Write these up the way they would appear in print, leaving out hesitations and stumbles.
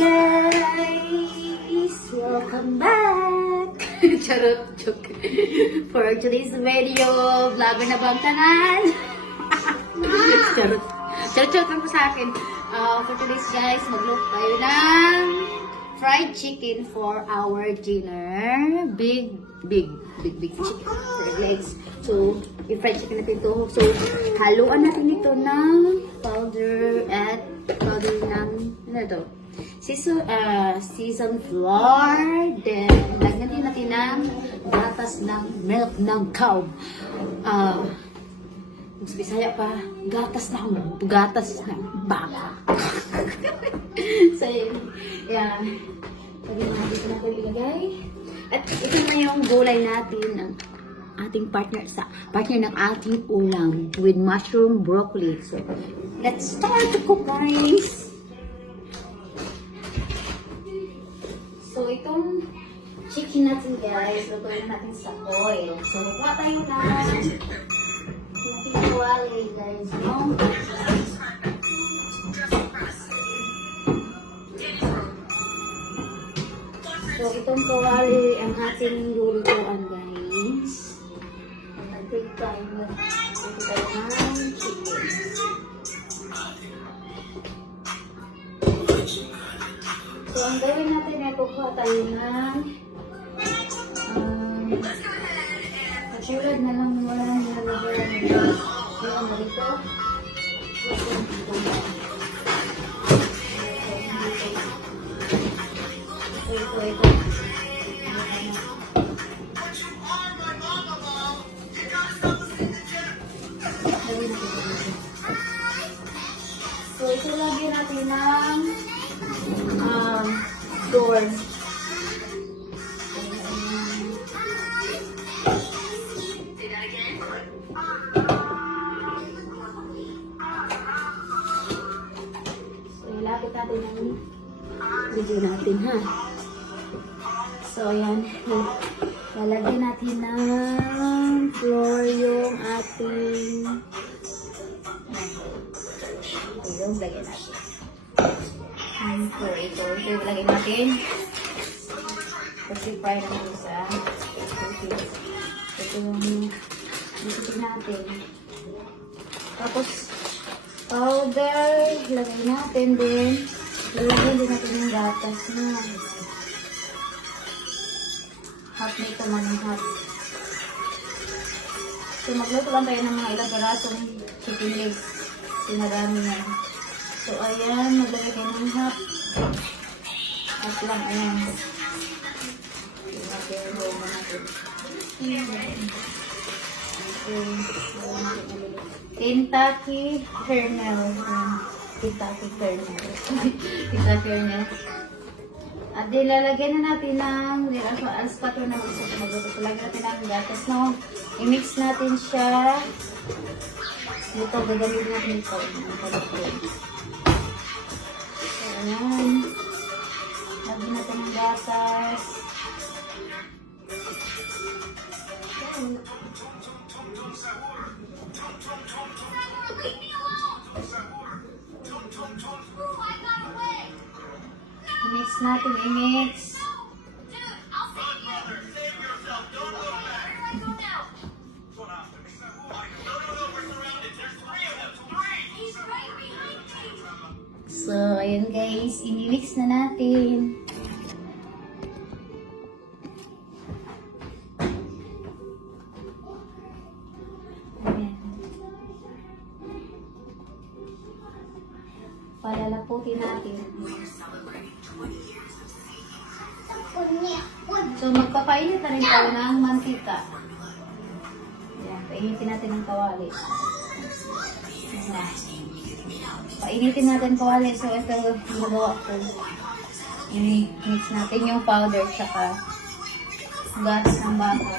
guys! Welcome back! Charot, joke. For today's video, vlogger na bang tanan? Charot. Charot lang po sa akin. For today's guys, magluto tayo ng fried chicken for our dinner. Big chicken. Legs. So, i-fried chicken natin ito. So, haluan natin ito ng powder at powder ng, ano ito? Seasoned flour. Then, lagyan din natin ng gatas ng milk ng cow. Mas Bisaya pa, gatas ng baka. So, yan. Lagyan natin ito natin ilagay. At ito na yung gulay natin ng ating partner ng ating ulam with mushroom broccoli. So, let's start to cook, guys. So, itong chicken natin, guys, lutuin natin sa oil. So, kuha tayo ng nating kawali, guys, no? So, itong kawali ang ating lulutuan, guys. Nag-take tayo ng chicken. So, ang gawin natin ay kukuha tayo ng katulad na lang wala nilalagay yung ano dito. Ito. So, ito lagyan natin ng door. So, ilapit natin ang video natin, ha? So, ayan. Lalagyan natin ng flour yung ating yung lagyan natin. Ito yung lagyan natin. Kasi fry naman isa. Ito yung biscuit natin. Tapos, powder. Lagay natin din. Lalagyan din natin yung gatas na. Hot nito man yung hot. So, magluto lang tayo ng mga ilang garasong chicken legs. Pinarami na. So, ayan. Maglagay tayo ng hot. Hot lang, ayan. Kentucky kernel. Kentucky kernel. At dilalagyan na natin ng alspato na magluto. So, lagyan natin ng gatas. No? I-mix natin siya. Ito, gagawin natin ito. So, ayan. Lagyan natin ng gatas. I-mix natin, i-mix. So, ayun guys, i-mix na natin. Ayan. Palalaputin natin. So, magpapainit na rin tayo ng mantika. Ayan, painitin natin ng kawali. Ayan. Painitin natin kawali. So, ito yung magawa ko. I-mix natin yung powder tsaka gatas ng baka.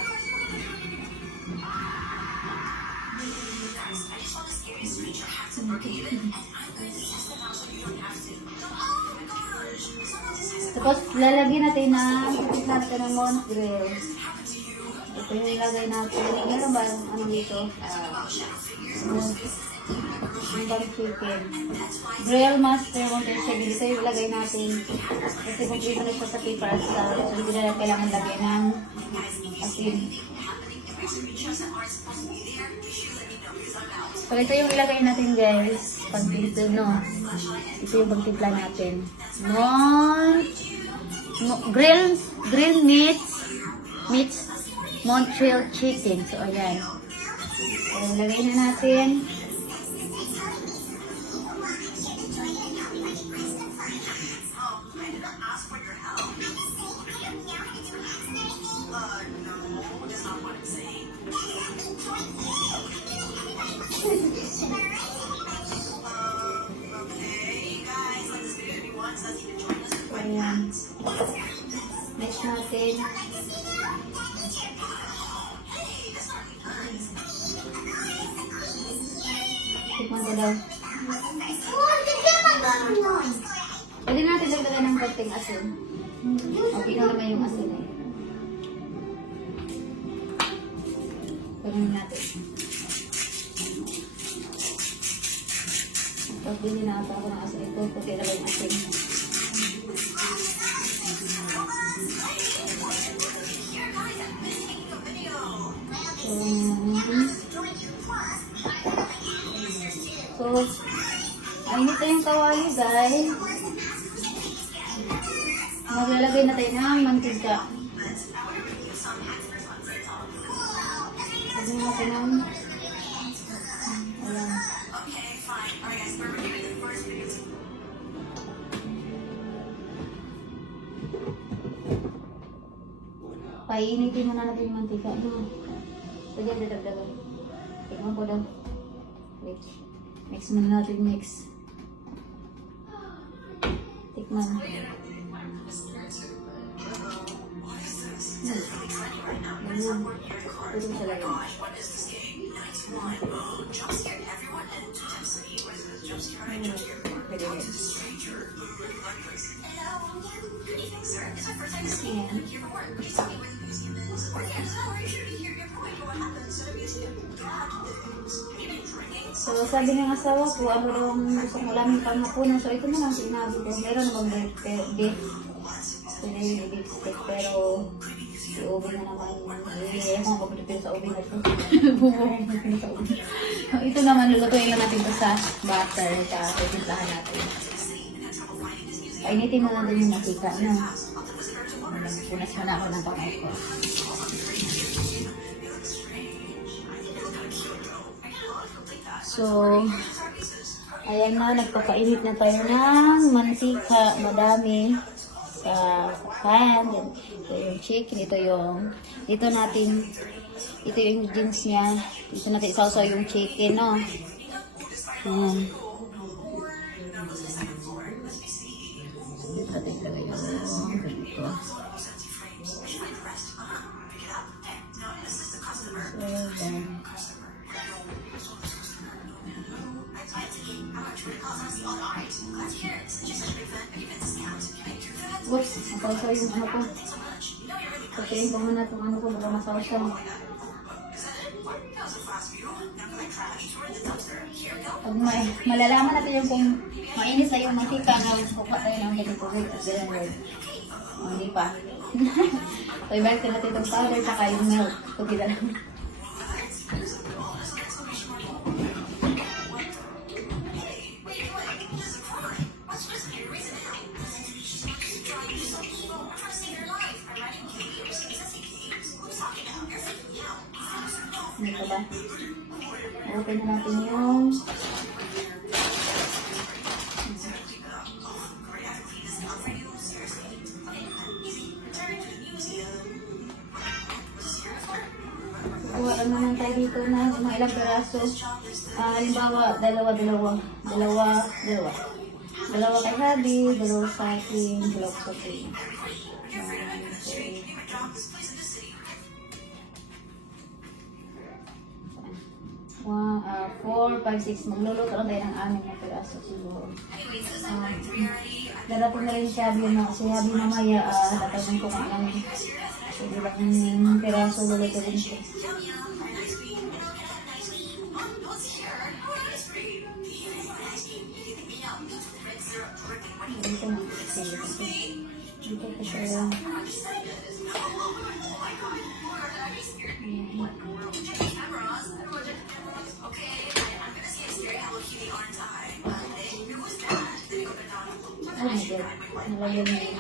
Tapos, lalagyan natin ng Montreal. Ito yung ilagay natin. Meron ba ano dito? Yung bang chicken. Grill master 137. Dito yung ilagay natin. Kasi kumplito na siya sa paper at sa so hindi na kailangan lagay ng asin. So ito yung ilagay natin guys. Pag dito no. Ito yung pagtimpla natin. Grill meats Montreal chicken. So ayan. So ilagay na natin. Ayan. Mix natin. Tikman ko daw. Pwede natin dagdagan ng konting asin. Okay na naman yung asin eh. Pwede natin. Tapos din na ako ng asin. Ito, puti na yung asin. So, ayun ito yung kawali guys. Maglalagay na tayo ng mantika. Lagyan natin ng ayan. Painitin muna natin yung mantika. Lagyan na dagdagan. Tingnan ko daw. Wait. Mix muna natin, mix. Tikman. Ayan. Pwede mo siya lagyan. Pwede rin. So, sabi ng asawa ko, ano daw ang gusto kong ulamin pang hapunan. So, ito na lang sinabi ko. Meron namang beef. Pwede yung beef stick. Pero, si Obi na naman. Ewan ko kapag sa Obi na ito. Bumubog sa Obi. Ito naman, lulutuin lang natin ito sa butter. Kaya, timplahan natin. Painitin mo na din yung matika. Punas mo na ako ng kamay ko. So, ayan na, nagpakainit na tayo ng mantika, madami sa pan. Ito yung chicken, ito yung ingredients niya. Dito natin isawsaw yung chicken, no? Ayan. Dito natin ilagay yung ganito. So, then, oops, napausaw yung ano ko. Pagkain ko muna itong ano ko, baka masawsaw. Pag malalaman natin yung kung mainis na yung mantika, kukuha tayo ng ganito. Hindi pa. So, ibalik natin itong powder, saka yung milk. Okay na lang. Dito ba? Open na natin yung kuha lang naman tayo dito na mga ilang peraso. Halimbawa, dalawa kay Habi, dalawa sa akin, dalawa sa akin. 4, 5, 6. Magluluto lang tayo ng 6 na peraso siguro. Darating na rin si Habi na kasi Habi mamaya tatagin ko ng ilang peraso luluto rin siya. Dito na. Dito ko siya. Oh my God. Nalagyan na yun.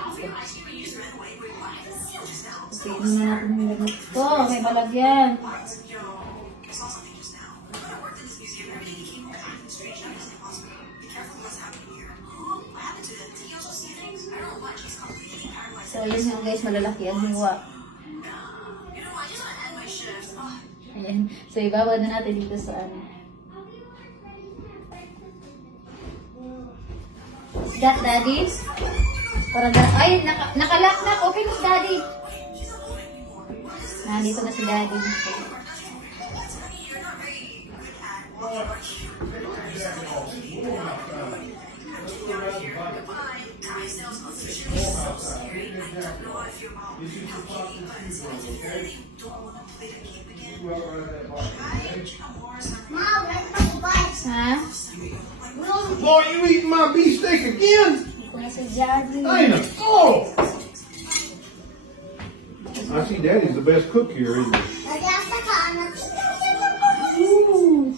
Okay, hindi na natin nilagyan. Ito, may malagyan. So, yun yung guys, malalaki ang hiwa. Ayan. So, ibabad na natin dito sa ano. Is that daddy? Parang, ay, nakalock na. Okay na si daddy. Dito na si daddy. Ha? Boy, you eating my beefsteak again? Ito na si daddy. Dana, oh! I see Daddy's the best cook here, isn't he? Ooh.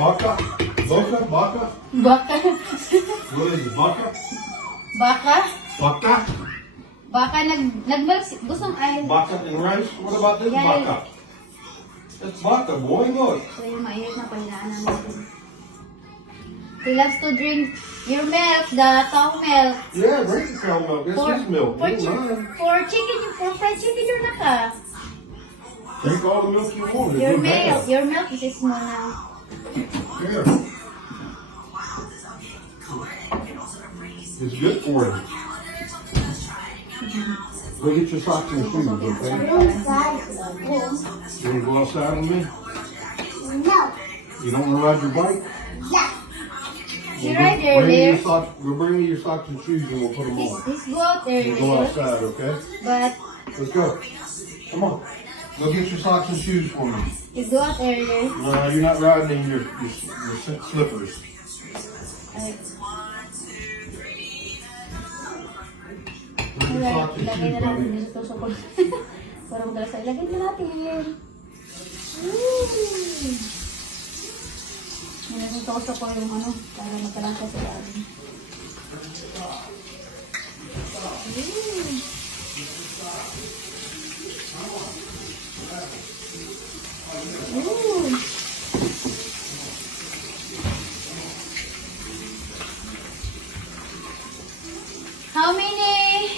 Baka? Boca? Baka? Baka. What is it, baka? Baka? Baka? Baka gustong ay. Baka and rice? What about this Yeah. baka? That's baka, boy, look. So yung mainit na pahinaan natin. He loves to drink your milk, the cow milk. Yeah, drink the cow milk. That's his milk. For, Ain't mine. for chicken, for fried chicken, you're not ka. Drink all the milk you want. It's Your good milk, bad. your milk is small now. Yeah. It's good for you. Go get your socks and shoes, okay? You wanna go outside with me? No. You don't wanna ride your bike? Yeah. You ride earlier. We'll bring me your socks and shoes and we'll put them on. He's go out We'll go earlier, outside, okay? but Let's go. Come on. Go get your socks and shoes for me. he go out earlier. No, you're not riding in your slippers. Ay, Bring your alright, socks and ilagay shoes, na natin buddy. dito sa tusok ko. Para magalas, ilagay na natin. Woo! Tusok ko yung ano, para magkalangka sa lalim. Ooh. How many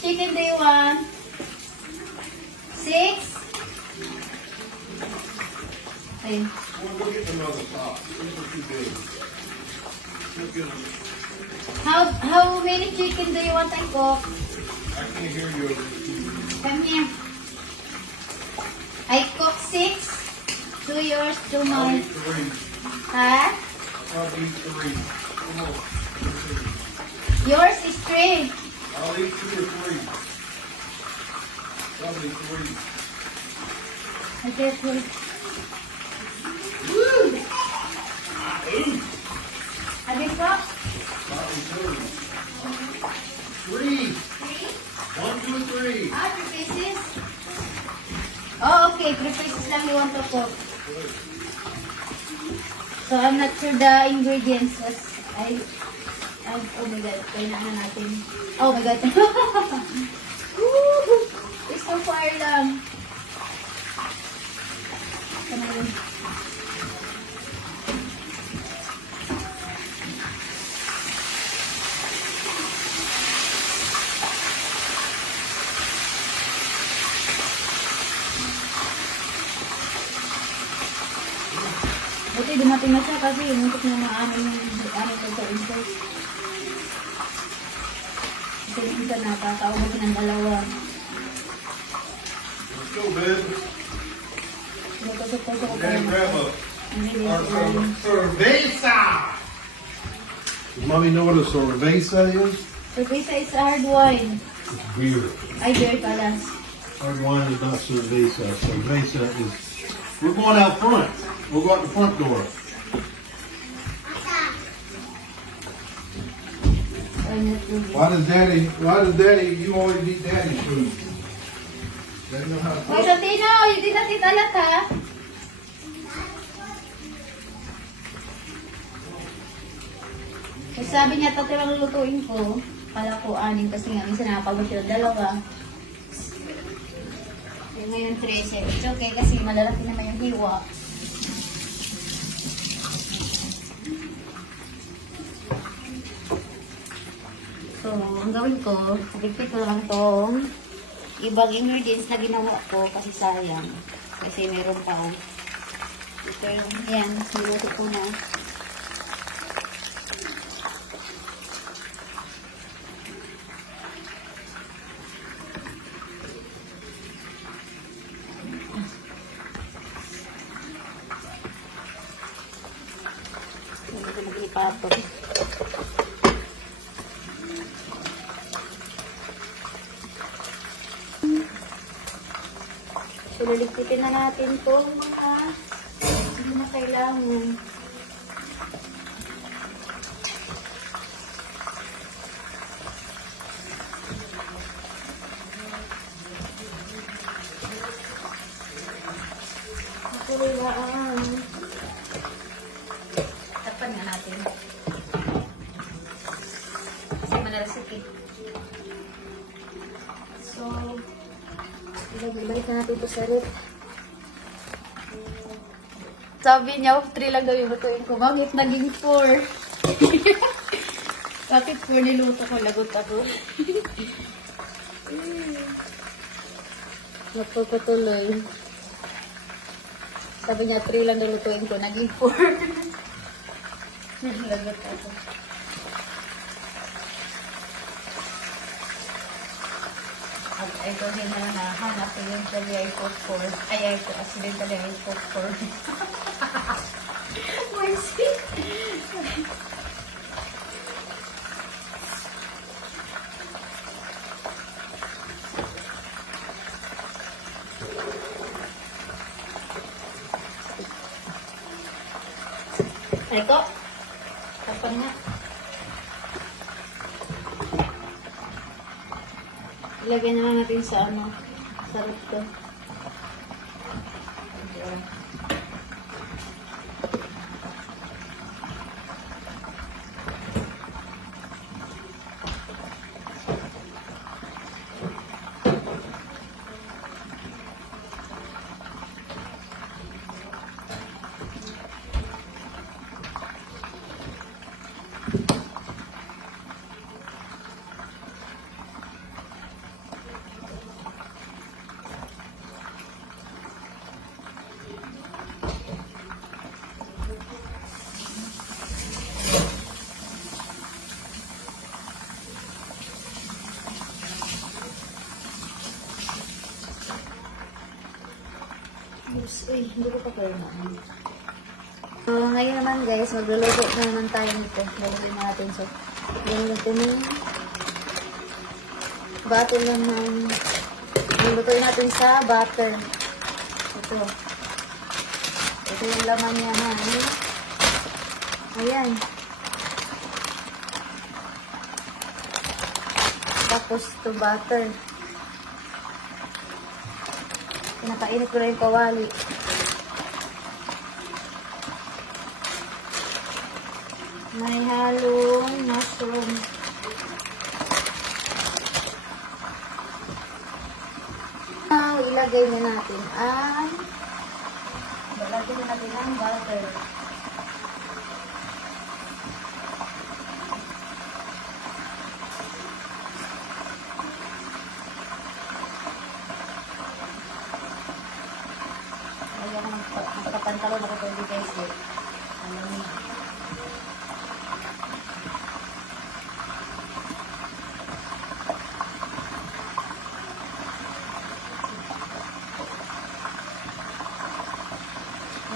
chicken do you want? 6? Ayun. We'll get another sock. These are too big. We'll get them. How many chicken do you want I cook? I can't hear you over here. Come here. I cook 6. 2 yours, 2 I'll mine. eat 3. Huh? I'll eat 3. Come on. Yours is 3. I'll eat 2 or 3. I'll eat 3. Okay, 3. Have you cooked? I'll eat 3. 1, 2, 3. 3 pieces? Oh, okay. 3 pieces lang you want to cook. So, I'm not sure the ingredients. Oh my God. Kailangan natin. Oh my God. Woo! It's so fire lang. Come on. Buti dumating na siya kasi muntik na maamin yung sa insert. Kasi yung isa nakakaubos ng dalawa. Let's go, babe. Nagkasok-kasok ko pa Okay, yung grab up. Our ingredients. cerveza. Does mommy know what a cerveza is? Cerveza is hard wine. It's beer. Ay, beer pala. Hard wine is not cerveza. Cerveza is. We're going out front. We'll go out the front door. minute na. Why does daddy, you always eat daddy's food? Daddy know how to Hoy, cook. Santino, hindi na titalat ha. Kasi sabi niya, tatlo lang lulutuin ko. Kala ko 6 kasi nga, minsan nakapagod siya 2. Yung ngayon 13. It's okay kasi malalaki naman yung hiwa. So, ang gawin ko, pagpipit ko lang tong ibang ingredients na ginawa ko kasi sayang. Kasi meron pa. Ito yung, yan, niluto ko na. Hindi ko mag-ipapot. So, liligpitin na natin itong mga hindi na kailangan. Kailangan. Tapan nga natin. Kasi manalasik eh. So, ibalik na natin ito sa rep. Sabi niya, 3 lang daw yung lutuin ko. Bakit naging 4? Bakit 4 niluto ko? Lagot ako. Napapatuloy. Sabi niya, 3 lang daw lutuin ko. Naging 4. Lagot ako. At ito din na nahanap ko yung tali ay popcorn. Ay, ito accidentally ay popcorn. Mercy. Ay ko. Tapan nga. Ilagay na lang natin sa ano, sa rep ko. Uy, hindi ko pa pala naman. So, ngayon naman guys, magluluto na naman tayo nito. Lalagyan natin. So, lagyan natin ng butter naman. Lulutuin natin sa butter. Ito. Ito yung laman niya ha. Ayan. Tapos to butter. Pinakainit ko na yung kawali. May halong mushroom. Now, ilagay na natin ang ilagay na natin ang butter. Lagyan ko magpapantalo na ito guys. Alam niyo.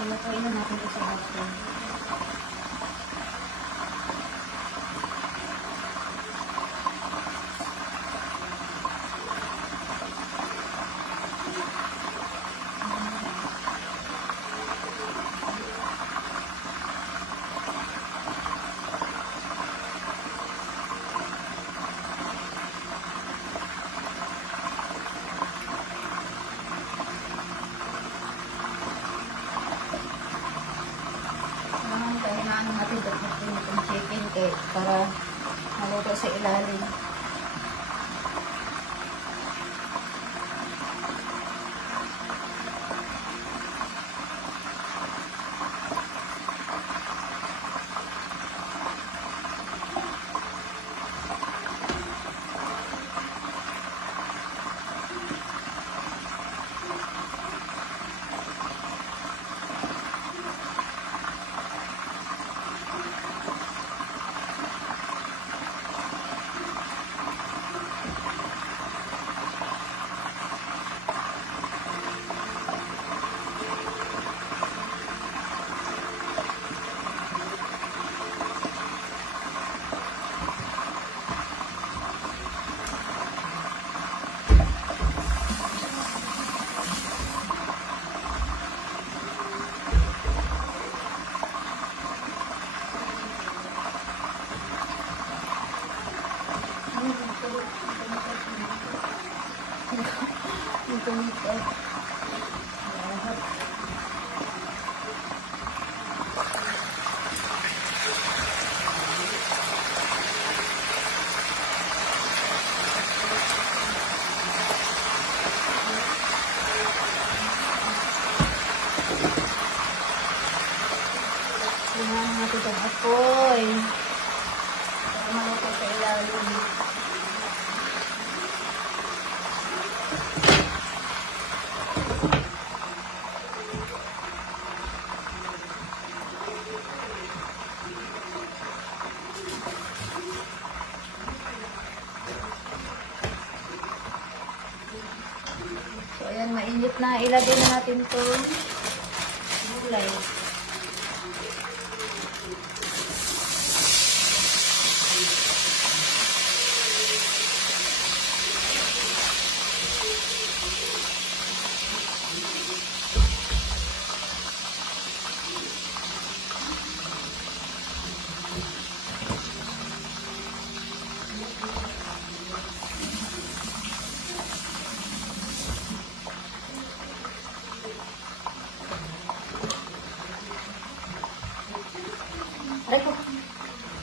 Ilagay na natin ito sa butter. para maluto sa ilalim. Tingnan natin ang apoy. Para maluto sa ilalim. So, ayan, mainit na. Ilagay na natin itong gulay. Aray ko.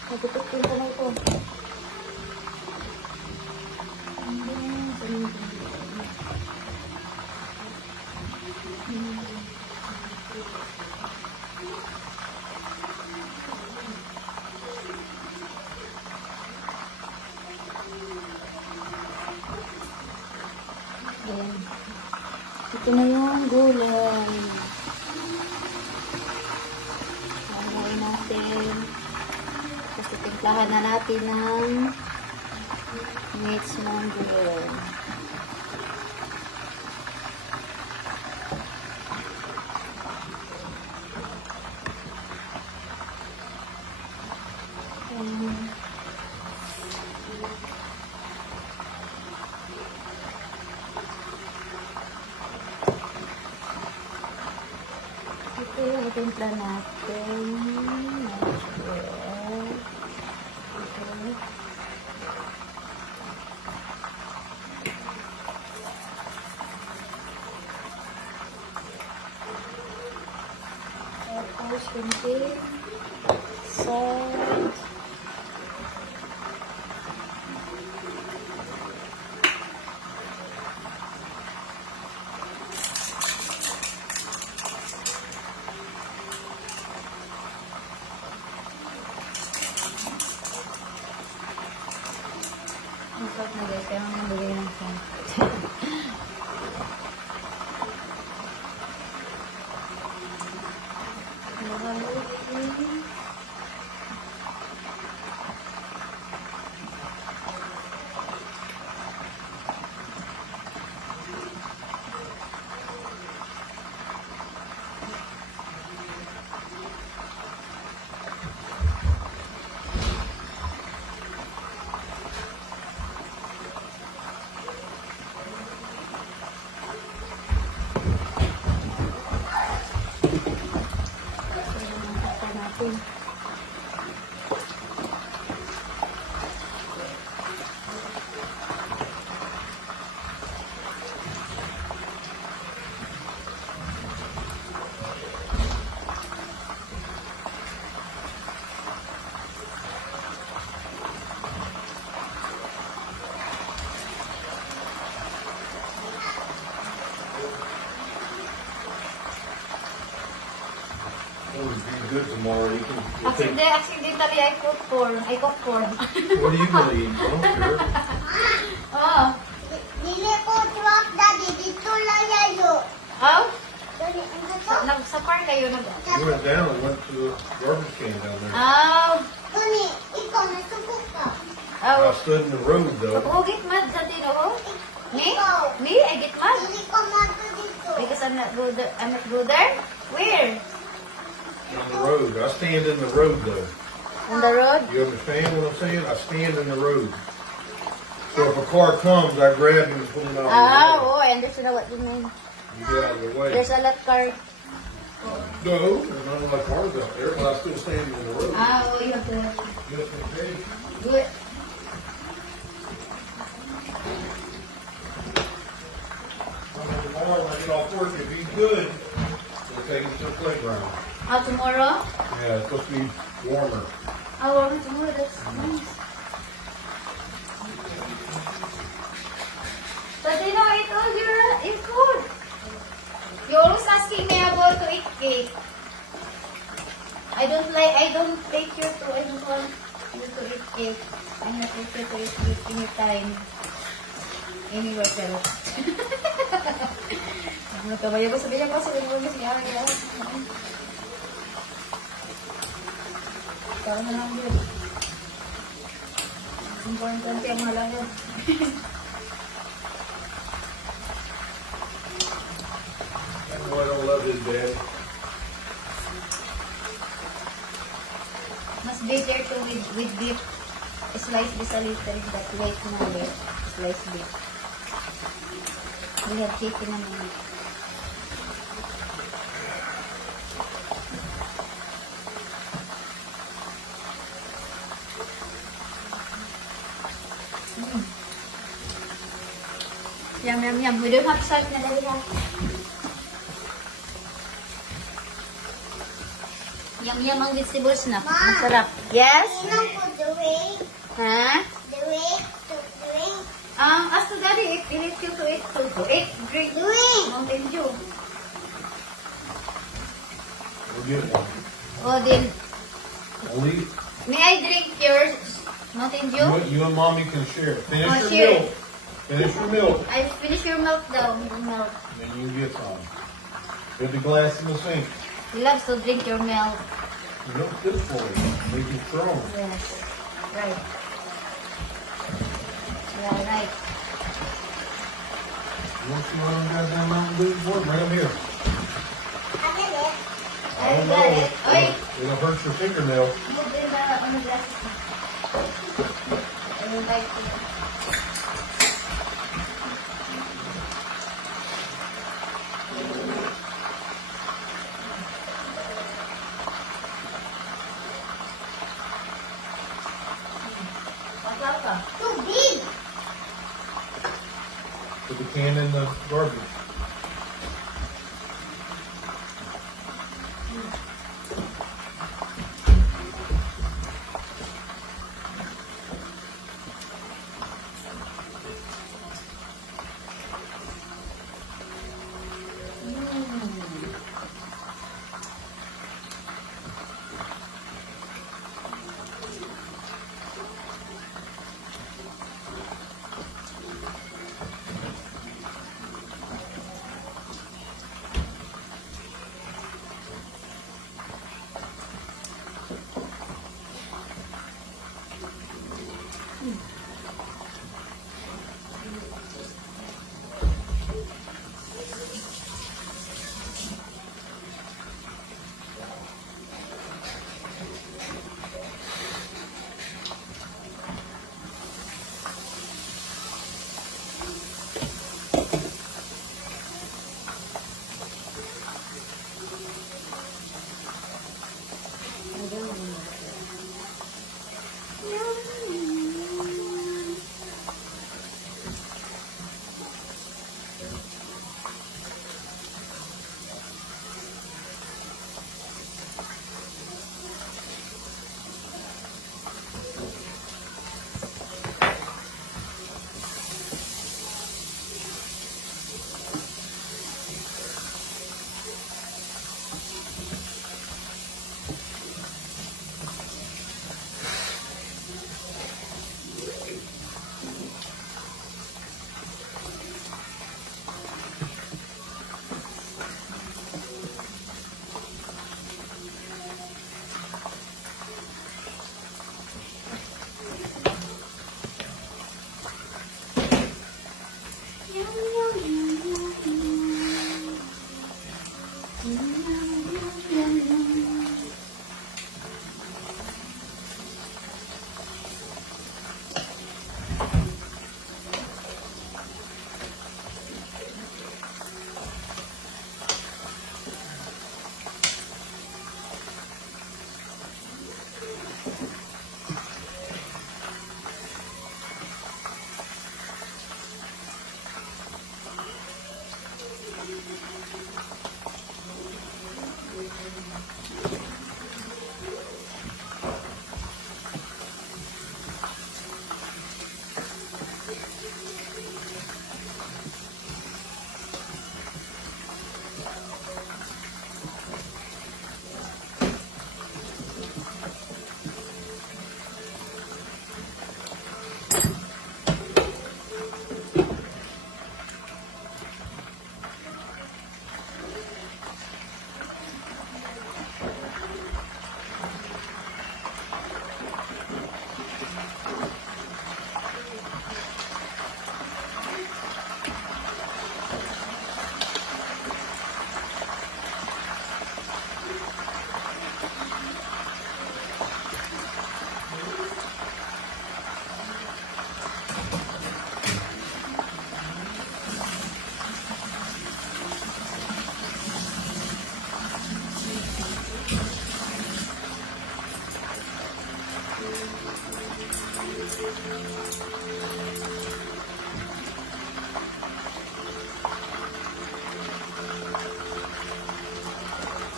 Nagutot yung kamay ko. Ayan. Ito na yung gulay. Lagay natin. Tapos titimplahan na natin ng mix ng gulay. Ito yung itimpla natin. Tapos, kunti salt. Ang sarap na guys, kaya mga nabigay ng salt. Accidentally, I cook corn. What do you believe? I don't care. Oh. Dili ko truck, Daddy. Dito lang yayo. Oh? Dali, ano to? Sa park kayo nag... You went down and went to the garbage can down there. Oh. Dali, ikaw nasubok ka. I Oh. stood in the road though. Oh, get mad sa tino, oh. Me? Ikaw. Me? I get mad? Dili ko mato dito. Because I'm not good there. I'm not good there? Where? On the road. I stand in the road though. On the road? You understand what I'm saying? I stand in the road. So if a car comes, I grab him and pull him out of the way. Oh, I understand what you mean. You get out of the way. There's a lot car. No, there's not a lot of cars out there, but I still standing in the road. Oh, you have to Just in case. do it. Tomorrow when I get off work, if he's good, we'll take him to the playground. Oh, tomorrow? Yeah, it's supposed to be warmer. Oh, we're tomorrow. That's nice. But you know, I told you, it's good. You always asking me about to eat cake. I don't take you to, I don't want you to eat cake. I'm not take you to eat cake anytime. Anywhere else. Ano ka ba? Yung sabihin ko, sabihin mo siya. Parang na lang yun. Important yung mga lang yun. That boy don't love his dad. Mas better to with beef. Slice this a little that weight na ulit. Slice beef. We have chicken naman. Yum, yum, yum. We don't have salt na dali ha. Yum, yum ang vegetables na. Masarap. Yes? Sino po doing? Ha? Doing? Doing? As to daddy, it needs you to eat drink Doing? Mountain Dew. We'll get one. O din, Only may I drink yours, Mountain Dew? you and mommy can share. Finish Oh, your share. milk. Finish your milk. I finish your milk daw, milk. Then you get some. Put the glass in the sink. He loves to drink your milk. Milk's good for you. Make you strong. Yes, right. Yeah, right. You want to see what I'm goddamn Mountain Dew for? Right up here. Ano yan? I don't know. got it. Oy. It'll hurt your fingernail. Put in the glasses. I will like to. Patlaw ka. Too big. Put the can in the garbage.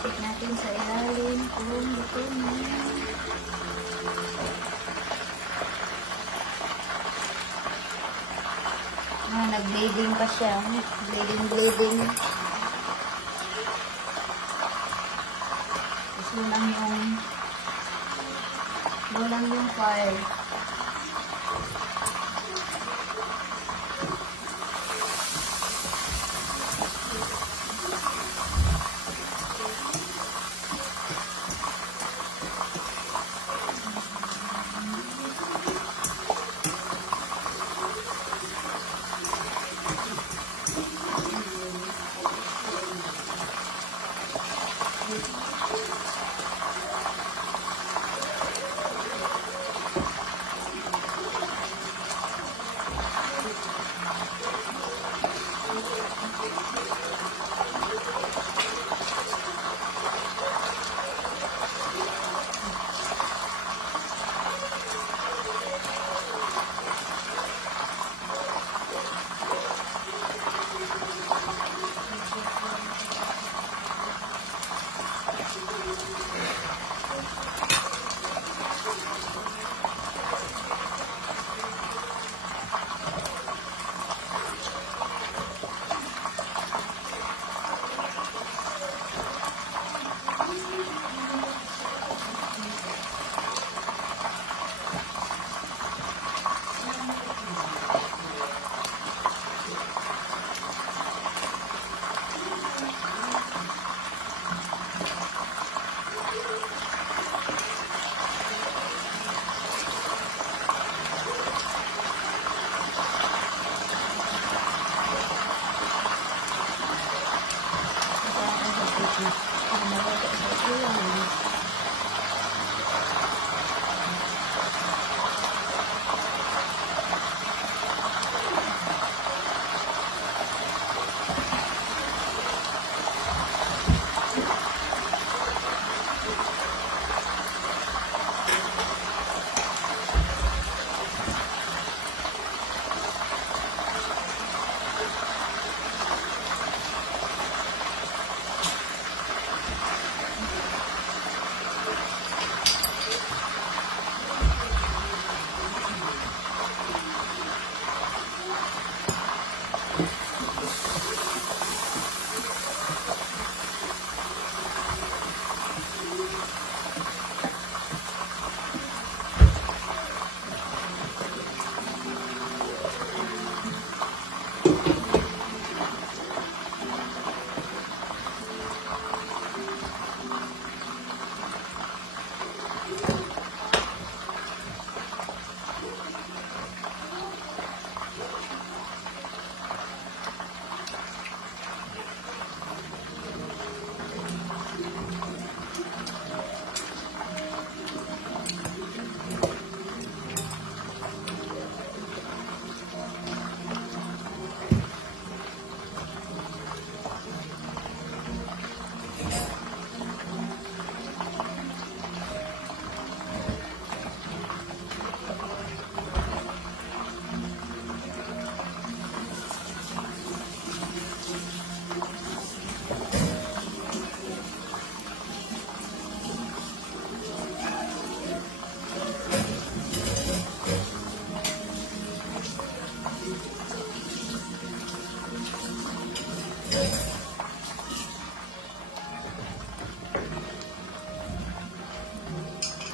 Check natin sa ilalim kung luto na. Nag-bleeding pa siya. Bleeding. Gusto lang yung fire.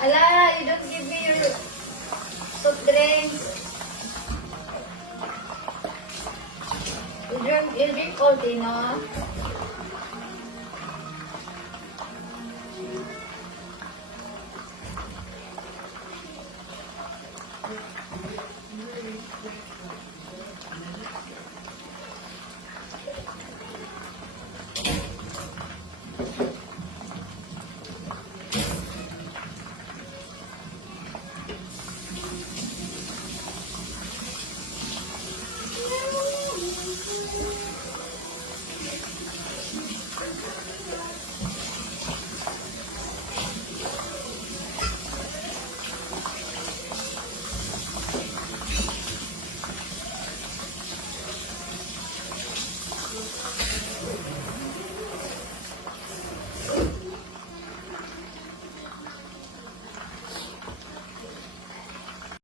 Ala, you don't give me your soft drinks. You drink coffee, no?